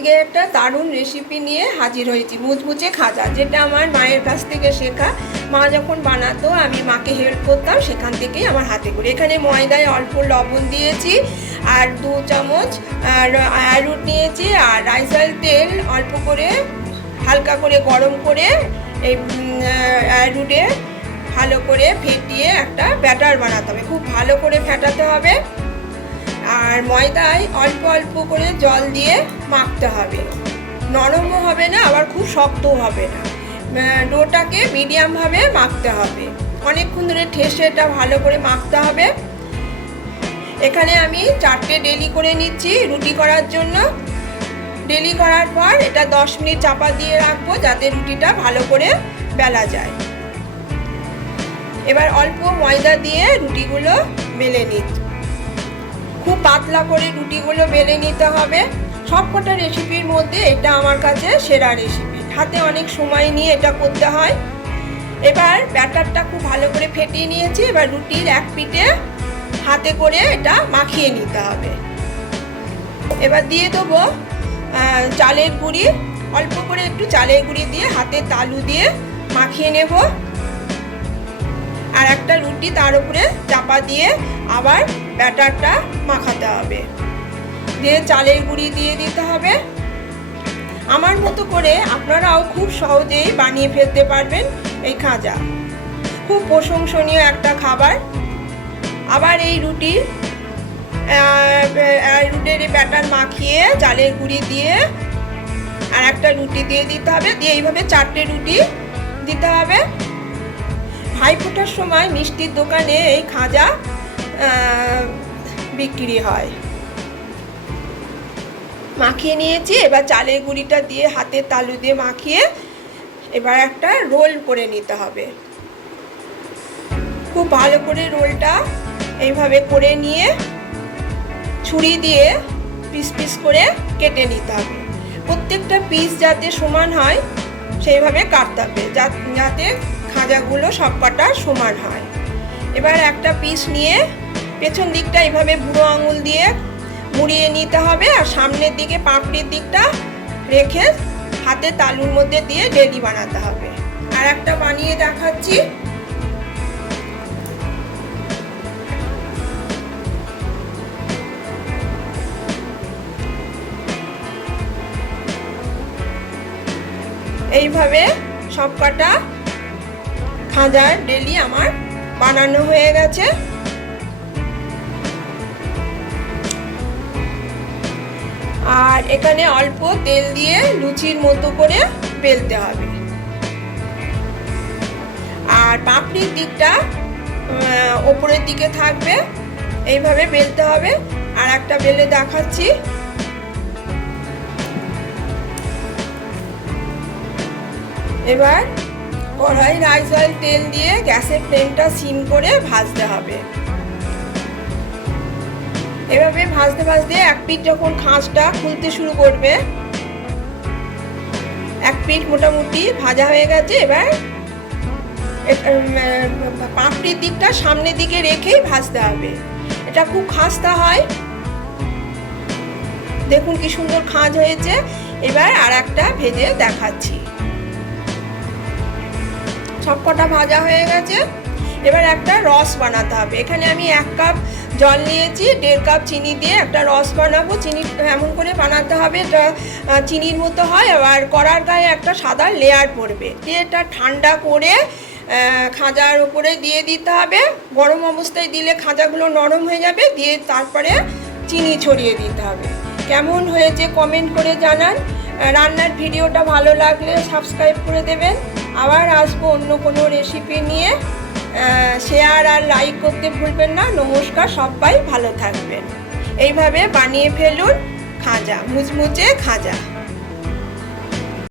আজকে একটা দারুণ রেসিপি নিয়ে হাজির হয়েছি, মুচমুচে খাজা, যেটা আমার মায়ের কাছ থেকে শেখা। মা যখন বানাতো আমি মাকে হেল্প করতাম, সেখান থেকেই আমার হাতে করে। এখানে ময়দায় অল্প লবণ দিয়েছি, আর 2 চামচ অ্যারুট নিয়েছি, আর রাইসাল তেল অল্প করে হালকা করে গরম করে এই অ্যারুটে ভালো করে ফেটিয়ে একটা ব্যাটার বানাতে হবে। খুব ভালো করে ফেটাতে হবে, আর ময়দায় অল্প অল্প করে জল দিয়ে মাখতে হবে। নরমও হবে না, আবার খুব শক্তও হবে না। ডোটাকে মিডিয়ামভাবে মাখতে হবে, অনেকক্ষণ ধরে ঠেসে এটা ভালো করে মাখতে হবে। এখানে আমি 4টে ডেলি করে নিচ্ছি রুটি করার জন্য। ডেলি করার পর এটা 10 মিনিট চাপা দিয়ে রাখবো, যাতে রুটিটা ভালো করে বেলা যায়। এবার অল্প ময়দা দিয়ে রুটিগুলো বেলে নিচ্ছি। খুব পাতলা করে রুটিগুলো বেলে নিতে হবে। সবকটা রেসিপির মধ্যে এটা আমার কাছে সেরা রেসিপি। হাতে অনেক সময় নিয়ে এটা করতে হয়। এবার ব্যাটারটা খুব ভালো করে ফেটিয়ে নিয়েছি। এবার রুটির এক পিঠে হাতে করে এটা মাখিয়ে নিতে হবে। এবার দিয়ে দেবো চালের গুঁড়ি, অল্প করে একটু চালের গুঁড়ি দিয়ে হাতে তালু দিয়ে মাখিয়ে নেব। আর একটা রুটি তার উপরে চাপা দিয়ে আবার ব্যাটারটা মাখাতে হবে, দিয়ে চালের গুঁড়ি দিয়ে দিতে হবে। আমার মতো করে আপনারাও খুব সহজেই বানিয়ে ফেলতে পারবেন এই খাজা। খুব প্রশংসনীয় একটা খাবার। আবার এই রুটির ব্যাটার মাখিয়ে চালের গুঁড়ি দিয়ে আর একটা রুটি দিয়ে দিতে হবে, দিয়ে এইভাবে 4টে রুটি দিতে হবে। ভাইফোঁটার সময় মিষ্টির দোকানে এই খাজা বিক্রি হয়। মাখিয়ে নিয়েছি, এবার চালের গুঁড়িটা দিয়ে হাতের তালু দিয়ে মাখিয়ে এবার একটা রোল করে নিতে হবে। খুব ভালো করে রোলটা এইভাবে করে নিয়ে ছুরি দিয়ে পিস পিস করে কেটে নিতে হবে। প্রত্যেকটা পিস যাতে সমান হয় সেইভাবে কাটতে হবে, যাতে খাজাগুলো সবকটা সমান হয়। এবার একটা পিস নিয়ে পেছন দিকটা এইভাবে বুড়ো আঙুল দিয়ে মুড়িয়ে নিতে হবে, আর সামনের দিকে পাপড়ির দিকটা রেখে হাতে তালুর মধ্যে দিয়ে ডেলি বানাতে হবে। আর একটা বানিয়ে দেখাচ্ছি। এইভাবে সবকটা খাজার ডেলি আমার বানানো হয়ে গেছে। আর এখানে অল্প তেল দিয়ে লুচির মতো করে বেলতে হবে, আর পাপড়ির দিকটা ওপরের দিকে থাকবে, এইভাবে বেলতে হবে। আর একটা বেলে দেখাচ্ছি। এবার কড়াই রাইস তেল দিয়ে গ্যাসের ফ্লেমটা সিম করে ভাজতে হবে। এভাবে ভাজতে ভাজতে এক পিঠ যখন খাঁজটা খুলতে শুরু করবে, এক পিঠ মোটামুটি ভাজা হয়ে গেছে। এবার পাপড়ির দিকটা সামনের দিকে রেখেই ভাজতে হবে। এটা খুব খাস্তা হয়, দেখুন কি সুন্দর খাঁজ হয়েছে। এবার আর একটা ভেজে দেখাচ্ছি। সবকটা ভাজা হয়ে গেছে। এবার একটা রস বানাতে হবে। এখানে আমি 1 কাপ জল নিয়েছি, 1.5 কাপ চিনি দিয়ে একটা রস বানাবো। চিনি এমন করে বানাতে হবে এটা চিনির মতো হয়, আর কড়ার গায়ে একটা সাদা লেয়ার পড়বে। দিয়ে এটা ঠান্ডা করে খাজার উপরে দিয়ে দিতে হবে। গরম অবস্থায় দিলে খাজাগুলো নরম হয়ে যাবে, দিয়ে তারপরে চিনি ছড়িয়ে দিতে হবে। কেমন হয়েছে কমেন্ট করে জানান। রান্নার ভিডিওটা ভালো লাগলে সাবস্ক্রাইব করে দেবেন। আবার আসবো অন্য কোনো রেসিপি নিয়ে। শেয়ার আর লাইক করতে ভুলবেন না। নমস্কার, সবাই ভালো থাকবেন। এইভাবে বানিয়ে ফেলুন খাজা, মুচমুচে খাজা।